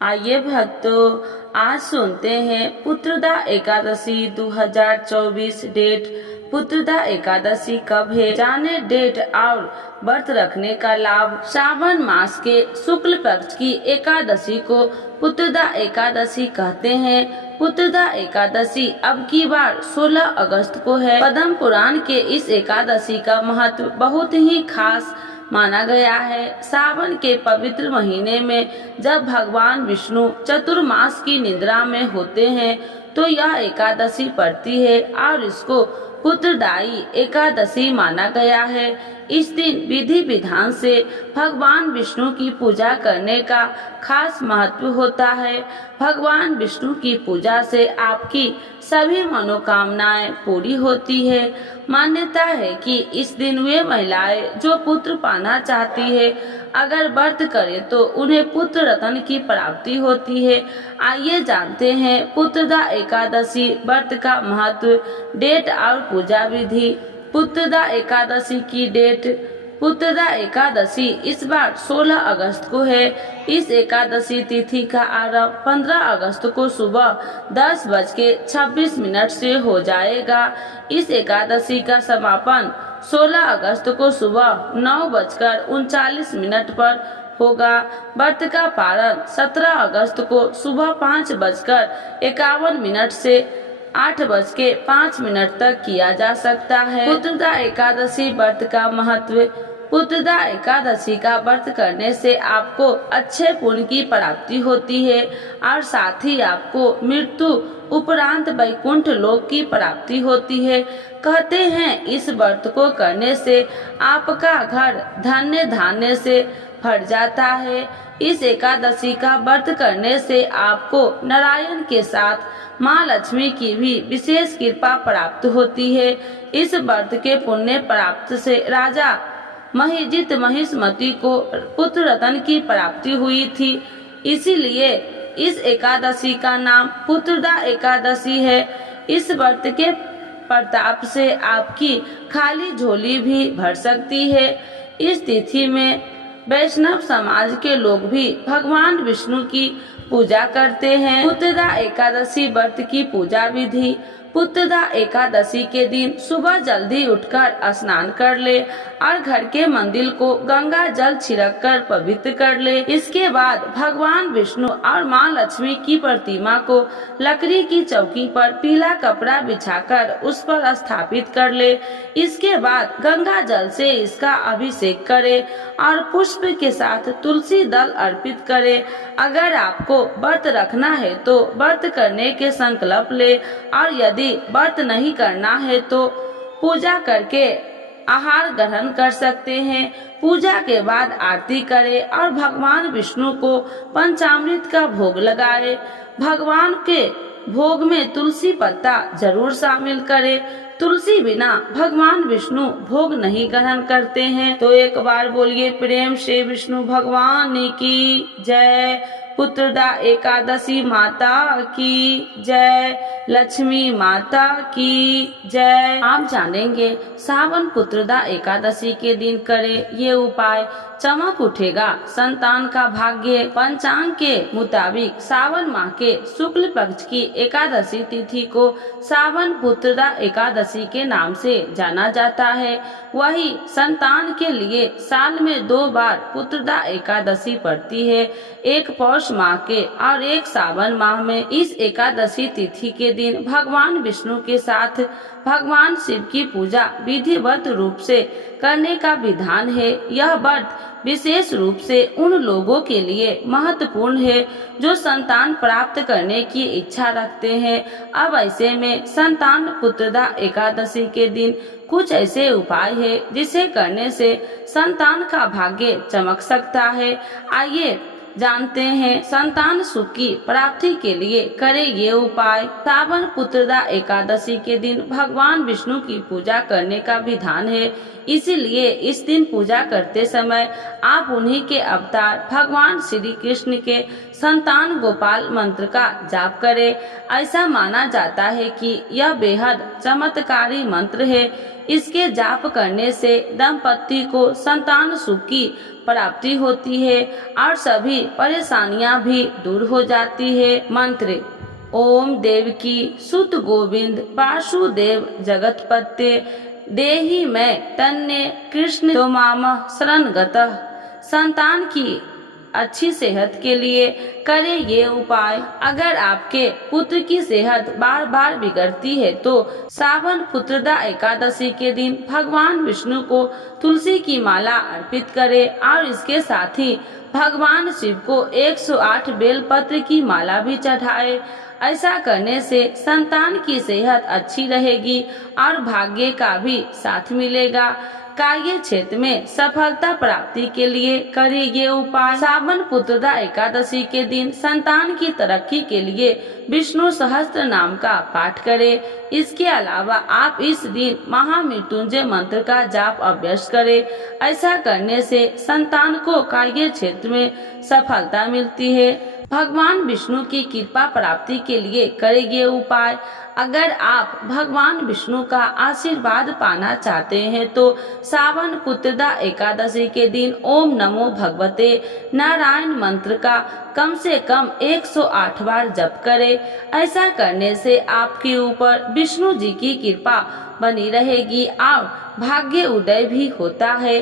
आइए भक्तों, आज सुनते हैं पुत्रदा एकादशी 2024 डेट। पुत्रदा एकादशी कब है, जाने डेट और व्रत रखने का लाभ। श्रावण मास के शुक्ल पक्ष की एकादशी को पुत्रदा एकादशी कहते हैं। पुत्रदा एकादशी अब की बार 16 अगस्त को है। पद्म पुराण के इस एकादशी का महत्व बहुत ही खास माना गया है। सावन के पवित्र महीने में जब भगवान विष्णु चतुर्मास की निद्रा में होते हैं तो यह एकादशी पड़ती है और इसको पुत्रदायी एकादशी माना गया है। इस दिन विधि विधान से भगवान विष्णु की पूजा करने का खास महत्व होता है। भगवान विष्णु की पूजा से आपकी सभी मनोकामनाएं पूरी होती है। मान्यता है कि इस दिन वे महिलाएं जो पुत्र पाना चाहती है अगर व्रत करे तो उन्हें पुत्र रत्न की प्राप्ति होती है। आइए जानते हैं पुत्रदा एकादशी व्रत का महत्व, डेट और पूजा विधि। पुत्रदा एकादशी की डेट। पुत्रदा एकादशी इस बार 16 अगस्त को है। इस एकादशी तिथि का आरंभ 15 अगस्त को सुबह 10:26 से हो जाएगा। इस एकादशी का समापन 16 अगस्त को सुबह 9:39 पर होगा। व्रत का पारण 17 अगस्त को सुबह 5:51 से 8:05 तक किया जा सकता है। पुत्रदा एकादशी व्रत का महत्व। पुत्रदा एकादशी का व्रत करने से आपको अच्छे पुण्य की प्राप्ति होती है और साथ ही आपको मृत्यु उपरांत वैकुंठ लोक की प्राप्ति होती है। कहते हैं इस व्रत को करने से आपका घर धन्य धान्य से भर जाता है। इस एकादशी का व्रत करने से आपको नारायण के साथ माँ लक्ष्मी की भी विशेष कृपा प्राप्त होती है। इस व्रत के पुण्य प्राप्त से राजा महिजित महिष्मति को पुत्र रत्न की प्राप्ति हुई थी, इसीलिए इस एकादशी का नाम पुत्रदा एकादशी है। इस व्रत के प्रताप से आपकी खाली झोली भी भर सकती है। इस तिथि में वैष्णव समाज के लोग भी भगवान विष्णु की पूजा करते हैं। पुत्रदा एकादशी व्रत की पूजा विधि। पुत्रदा एकादशी के दिन सुबह जल्दी उठकर स्नान कर ले और घर के मंदिर को गंगा जल छिड़क कर पवित्र कर ले। इसके बाद भगवान विष्णु और माँ लक्ष्मी की प्रतिमा को लकड़ी की चौकी पर पीला कपड़ा बिछाकर उस पर स्थापित कर ले। इसके बाद गंगा जल से इसका अभिषेक करे और पुष्प के साथ तुलसी दल अर्पित करे। अगर आपको व्रत रखना है तो व्रत करने के संकल्प ले और यदि व्रत नहीं करना है तो पूजा करके आहार ग्रहण कर सकते हैं। पूजा के बाद आरती करें और भगवान विष्णु को पंचामृत का भोग लगाए। भगवान के भोग में तुलसी पत्ता जरूर शामिल करें। तुलसी बिना भगवान विष्णु भोग नहीं ग्रहण करते हैं। तो एक बार बोलिए प्रेम से विष्णु भगवान की जय। पुत्रदा एकादशी माता की जय। लक्ष्मी माता की जय। आप जानेंगे सावन पुत्रदा एकादशी के दिन करें ये उपाय, चमक उठेगा संतान का भाग्य। पंचांग के मुताबिक सावन माह के शुक्ल पक्ष की एकादशी तिथि को सावन पुत्रदा एकादशी के नाम से जाना जाता है। वही संतान के लिए साल में 2 बार पुत्रदा एकादशी पड़ती है, एक पौष माह के और एक सावन माह में। इस एकादशी तिथि के दिन भगवान विष्णु के साथ भगवान शिव की पूजा विधिवत रूप से करने का विधान है। यह व्रत विशेष रूप से उन लोगों के लिए महत्वपूर्ण है जो संतान प्राप्त करने की इच्छा रखते हैं। अब ऐसे में संतान पुत्रदा एकादशी के दिन कुछ ऐसे उपाय है जिसे करने से संतान का भाग्य चमक सकता है। आइए जानते हैं संतान सुख की प्राप्ति के लिए करें ये उपाय। सावन पुत्रदा एकादशी के दिन भगवान विष्णु की पूजा करने का विधान है, इसीलिए इस दिन पूजा करते समय आप उन्हीं के अवतार भगवान श्री कृष्ण के संतान गोपाल मंत्र का जाप करें। ऐसा माना जाता है कि यह बेहद चमत्कारी मंत्र है। इसके जाप करने से दंपति को संतान सुख की प्राप्ति होती है और सभी परेशानियां भी दूर हो जाती है। मंत्र: ओम देवकी सुत गोविंद वासुदेव जगतपते देहि मैं तन्ने कृष्ण त्वमाम शरणगतः। संतान की अच्छी सेहत के लिए करें ये उपाय। अगर आपके पुत्र की सेहत बार बार बिगड़ती है तो सावन पुत्रदा एकादशी के दिन भगवान विष्णु को तुलसी की माला अर्पित करें और इसके साथ ही भगवान शिव को 108 बेलपत्र की माला भी चढ़ाएं। ऐसा करने से संतान की सेहत अच्छी रहेगी और भाग्य का भी साथ मिलेगा। कार्य क्षेत्र में सफलता प्राप्ति के लिए करें ये उपाय। सावन पुत्रदा एकादशी के दिन संतान की तरक्की के लिए विष्णु सहस्त्र नाम का पाठ करें। इसके अलावा आप इस दिन महामृत्युंजय मंत्र का जाप अभ्यास करें। ऐसा करने से संतान को कार्य क्षेत्र में सफलता मिलती है। भगवान विष्णु की कृपा प्राप्ति के लिए करें ये उपाय। अगर आप भगवान विष्णु का आशीर्वाद पाना चाहते हैं तो सावन पुत्रदा एकादशी के दिन ओम नमो भगवते नारायण मंत्र का कम से कम 108 बार जप करें। ऐसा करने से आपके ऊपर विष्णु जी की कृपा बनी रहेगी और भाग्य उदय भी होता है।